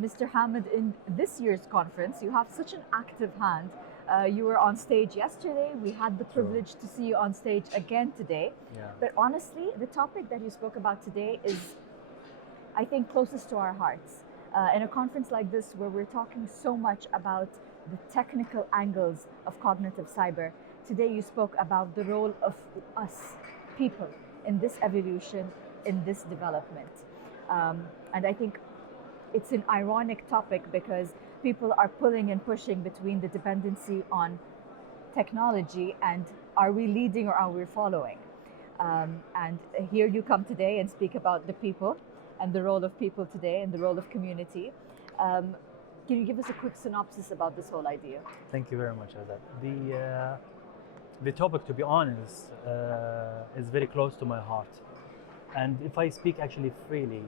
Mr. Hamad, in this year's conference, you have such an active hand. You were on stage yesterday. We had the privilege to see you on stage again today. Yeah. But honestly, the topic that you spoke about today is, I think, closest to our hearts. In a conference like this, where we're talking so much about the technical angles of cognitive cyber, today you spoke about the role of us, people, in this evolution, in this development. And I think it's an ironic topic because people are pulling and pushing between the dependency on technology and are we leading or are we following? And here you come today and speak about the people and the role of people today and the role of community. Can you give us a quick synopsis about this whole idea? Thank you very much, Azad. The topic, to be honest, is very close to my heart. And if I speak actually freely,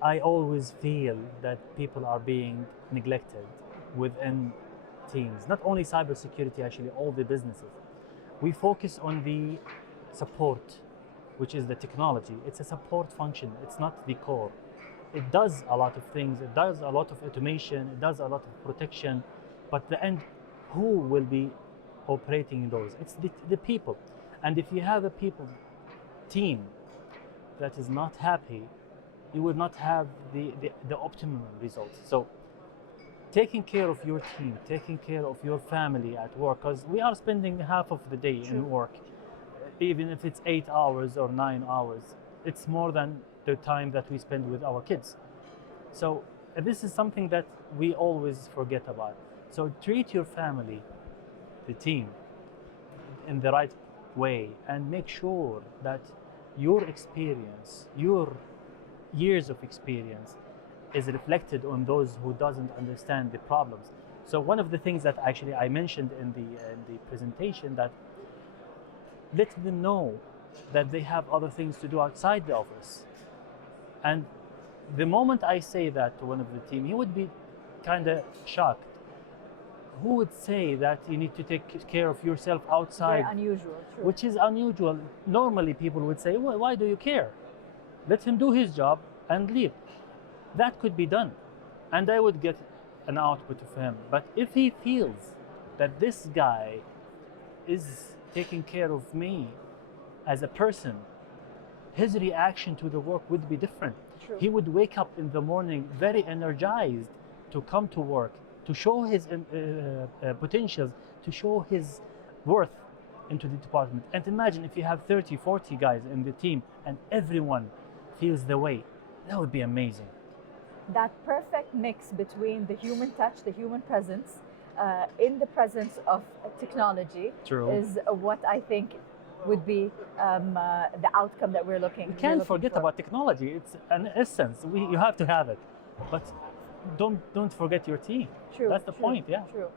I always feel that people are being neglected within teams. Not only cybersecurity, actually all the businesses. We focus on the support, which is the technology. It's a support function, it's not the core. It does a lot of things, it does a lot of automation, it does a lot of protection, but the end, who will be operating those? It's the people. And if you have a people team that is not happy, you will not have the optimum results. So taking care of your team, taking care of your family at work, because we are spending half of the day in work, even if it's 8 hours or 9 hours, it's more than the time that we spend with our kids. So this is something that we always forget about. So treat your family, the team, in the right way and make sure that your experience, your years of experience is reflected on those who doesn't understand the problems. So one of the things that actually I mentioned in the presentation, that let them know that they have other things to do outside the office. And the moment I say that to one of the team, he would be kind of shocked. Who would say that you need to take care of yourself outside? Very unusual, true. Which is unusual. Normally people would say, well, why do you care? Let him do his job and leave. That could be done. And I would get an output of him. But if he feels that this guy is taking care of me as a person, his reaction to the work would be different. True. He would wake up in the morning very energized to come to work, to show his potentials, to show his worth into the department. And imagine if you have 30, 40 guys in the team and everyone feels the way, that would be amazing. That perfect mix between the human touch, the human presence, in the presence of technology. True. Is what I think would be the outcome that we're looking for. You can't forget about technology. It's an essence. You have to have it. But don't forget your team. True. That's the point, yeah. True.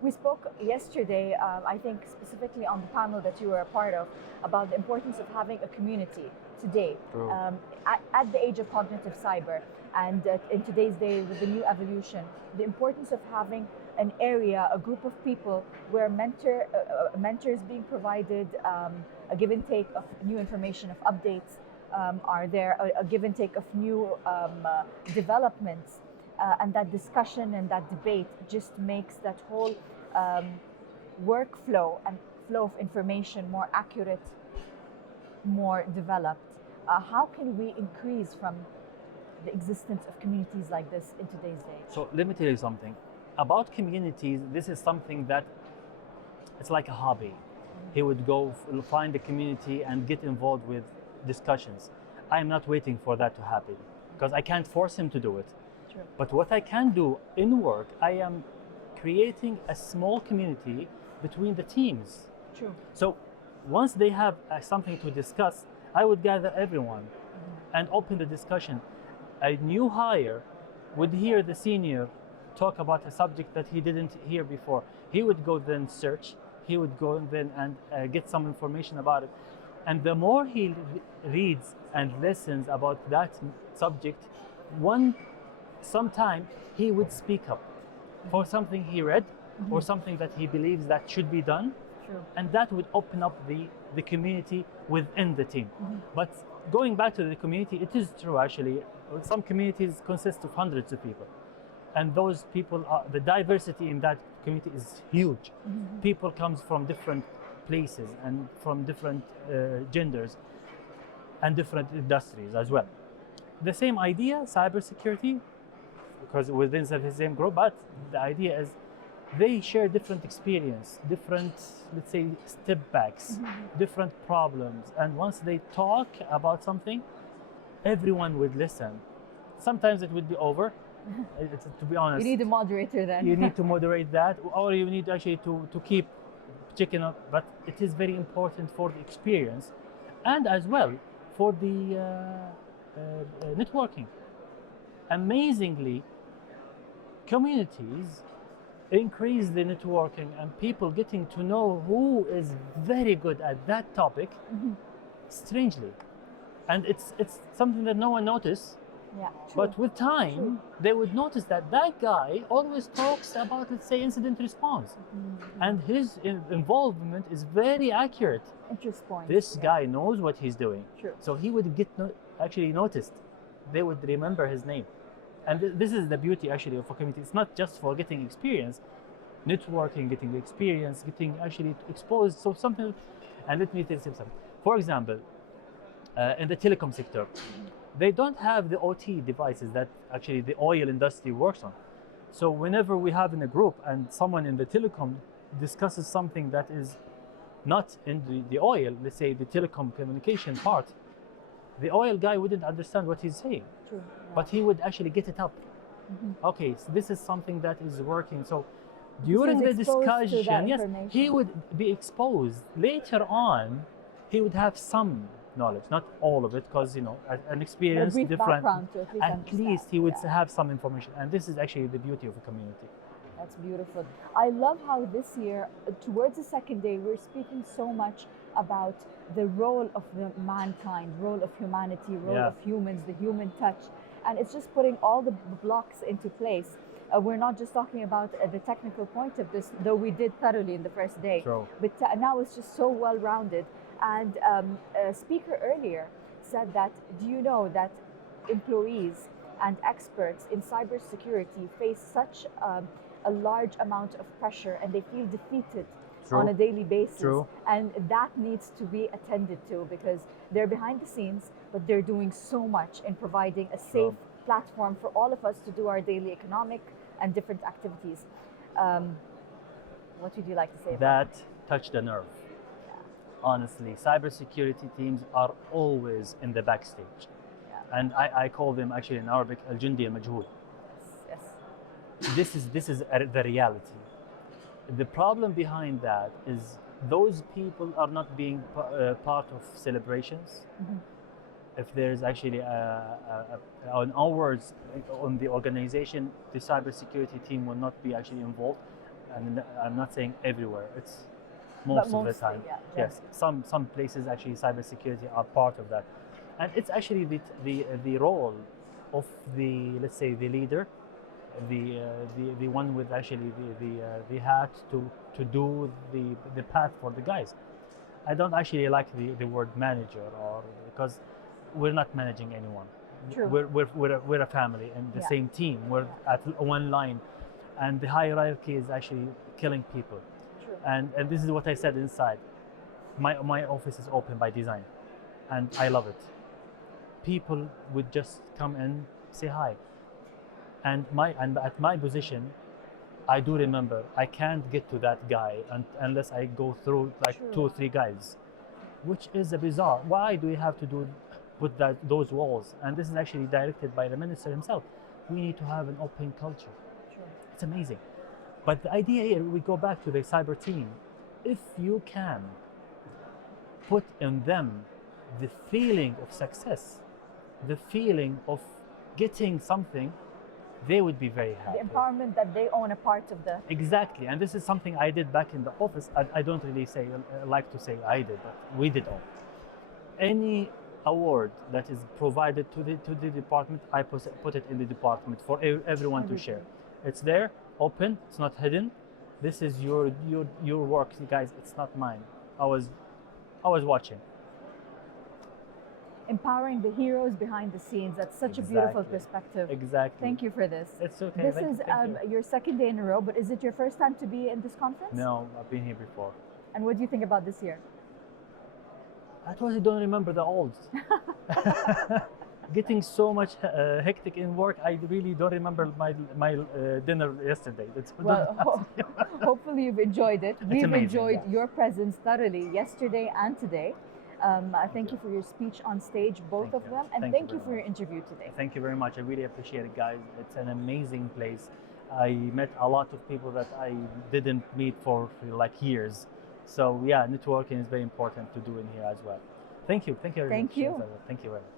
We spoke yesterday, I think specifically on the panel that you were a part of, about the importance of having a community today. True. At the age of cognitive cyber and in today's day with the new evolution, the importance of having an area, a group of people where mentors being provided, a give and take of new information, of updates are there, a give and take of new developments. And that discussion and that debate just makes that whole workflow and flow of information more accurate, more developed. How can we increase from the existence of communities like this in today's day? So let me tell you something. About communities, this is something that it's like a hobby. He would go find a community and get involved with discussions. I am not waiting for that to happen because I can't force him to do it. True. But what I can do in work, I am creating a small community between the teams. True. So once they have something to discuss, I would gather everyone and open the discussion. A new hire would hear the senior talk about a subject that he didn't hear before. He would go then search, he would go then and get some information about it. And the more he reads and listens about that subject, sometime he would speak up for something he read or something that he believes that should be done. True. And that would open up the community within the team. But going back to the community, it is true actually. Some communities consist of hundreds of people, and those people are, the diversity in that community is huge. People comes from different places and from different genders and different industries as well. The same idea, cybersecurity, because within the same group, but the idea is they share different experience, different, let's say, step backs, different problems, and once they talk about something, everyone would listen. Sometimes it would be over. To be honest, You need a moderator then. you need to moderate that, or you need actually to keep checking up. But it is very important for the experience, and as well for the networking. Amazingly, communities increase the networking and people getting to know who is very good at that topic, strangely, and it's something that no one noticed. Yeah, But with time, they would notice that that guy always talks about, let's say, incident response, and his involvement is very accurate. interest point. This guy knows what he's doing, True. so he would get actually noticed. They would remember his name, and this is the beauty actually of a community. It's not just for getting experience, networking, getting experience, getting actually exposed. So something, and let me tell you something. For example, in the telecom sector, they don't have the OT devices that actually the oil industry works on. So whenever we have in a group and someone in the telecom discusses something that is not in the oil, let's say the telecom communication part, the oil guy wouldn't understand what he's saying, True. but he would actually get it up. Okay, so this is something that is working. So during the exposed to that discussion, yes, information. he would be exposed. Later on, he would have some knowledge, not all of it, because an experience brief different. background to at least understand, he would yeah. have some information, and this is actually the beauty of a community. That's beautiful. I love how this year, towards the second day, we're speaking so much about the role of the mankind, role of humanity, role Yeah. of humans, the human touch. And it's just putting all the blocks into place. We're not just talking about the technical point of this, though we did thoroughly in the first day. True. But now it's just so well-rounded. And a speaker earlier said that, do you know that employees and experts in cybersecurity face such a large amount of pressure and they feel defeated True. on a daily basis. True. And that needs to be attended to because they're behind the scenes, but they're doing so much in providing a safe platform for all of us to do our daily economic and different activities. What would you like to say about That touched the nerve. Honestly, cybersecurity teams are always in the backstage. Yeah. And I call them actually in Arabic al-jundi al-majhul. Yes. This is the reality. The problem behind that is those people are not being part of celebrations. If there's actually an hours on the organization, the cybersecurity team will not be actually involved. And I'm not saying everywhere. It's most of the mostly, time. yeah, Yes, some places actually cybersecurity are part of that, and it's actually the role of the, let's say, the leader, the one with actually the hat to do the path for the guys. I don't actually like the word manager, or because we're not managing anyone. True. We're a family and the Yeah. same team. We're at one line, and the hierarchy is actually killing people. True. And this is what I said inside. My office is open by design, and I love it. People would just come and say hi, and at my position, I do remember I can't get to that guy unless I go through like True. 2 or 3 guys, which is a bizarre. Why do we have to put those walls? And this is actually directed by the minister himself. We need to have an open culture. True. It's amazing. But the idea here, we go back to the cyber team. If you can put in them the feeling of success, the feeling of getting something, they would be very happy. The empowerment that they own a part of the. Exactly, and this is something I did back in the office. I don't really like to say I did, but we did all. Any award that is provided to the department, I put it in the department for everyone to share. It's there, open. It's not hidden. This is your work, guys. It's not mine. I was watching. empowering the heroes behind the scenes. That's such a beautiful Exactly. perspective. Exactly. Thank you for this. It's okay. This thank is you. your second day in a row, but is it your first time to be in this conference? No, I've been here before. And what do you think about this year? I totally don't remember the old. Getting so much hectic in work, I really don't remember my dinner yesterday. Well, hopefully you've enjoyed it. We've amazing, enjoyed yeah. your presence thoroughly yesterday and today. Thank you for your speech on stage, both Thank of you. them, and Thank thank you you very for your much. interview today. Thank you very much. I really appreciate it, guys. It's an amazing place. I met a lot of people that I didn't meet for like years. So yeah, networking is very important to do in here as well. Thank you. Thank you very Thank much. you. Thank you very much.